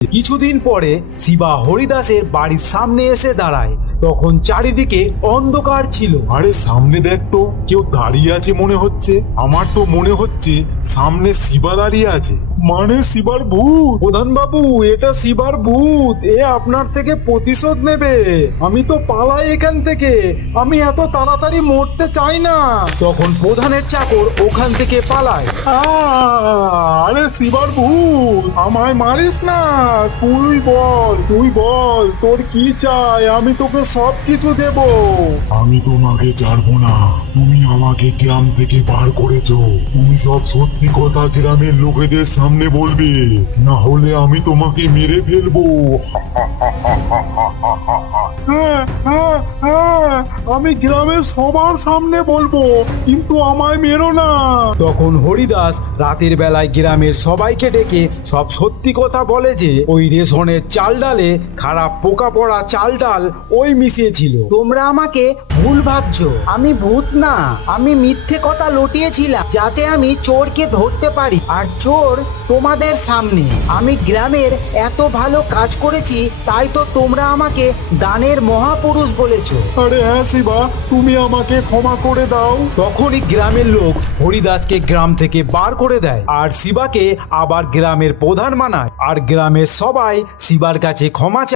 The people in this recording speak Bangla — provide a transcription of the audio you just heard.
কিছুদিন পরে শিবা হরিদাসের বাড়ির সামনে এসে দাঁড়ায়। তখন চারিদিকে অন্ধকার ছিল। আরে সামনে দেখ তো, কেউ দাঁড়িয়ে আছে মনে হচ্ছে। আমার তো মনে হচ্ছে সামনে শিবা দাঁড়িয়ে আছে, মানে শিবার ভূত। প্রধান বাবু, এটা শিবার ভূত, এ আপনার থেকে প্রতিশোধ নেবে। আমি তো পালাই এখান থেকে, আমি এত তাড়াতাড়ি মরতে চাই না। তখন প্রধানের চাকর ওখান থেকে পালায়। আরে শিবার ভূত, আমায় মারিস না। তুই বল তোর কি চাই, আমি তোকে সব কিছু দেব। আমি তোমাকে ছাড়বো না, তুমি আমাকে গ্রাম থেকে বার করেছো। তুমি সব সত্যি কথা গ্রামের লোকেদের সামনে বলবে, না হলে আমি তোমাকে মেরে ফেলবো। আমি গ্রামের সবার সামনে বলবো, কিন্তু আমায় মেরো না। তখন হরিদাস রাতের বেলায় গ্রামের সবাইকে ডেকে সব সত্যি কথা বলে যে ওই রেশনের চাল ডালে খারাপ পোকা পড়া চাল ডাল ওই মিশিয়েছিল। তোমরা আমাকে ভুল ভাবছো, আমি ভূত না, আমি মিথ্যে কথা লটিয়েছিলাম যাতে আমি চোরকে ধরতে পারি, আর চোর তোমাদের সামনে। আমি গ্রামের এত ভালো কাজ করেছি, তাই তো তোমরা আমাকে দানের মহাপুরুষ বলেছো। আরে হ্যাঁ শিবা, তুমি আমাকে ক্ষমা করে দাও। তখনই গ্রামের লোক হরিদাসকে গ্রাম থেকে বার করে দেয় আর শিবাকে আবার গ্রামের প্রধান বানায়, আর গ্রামের সবাই শিবার কাছে ক্ষমা চায়।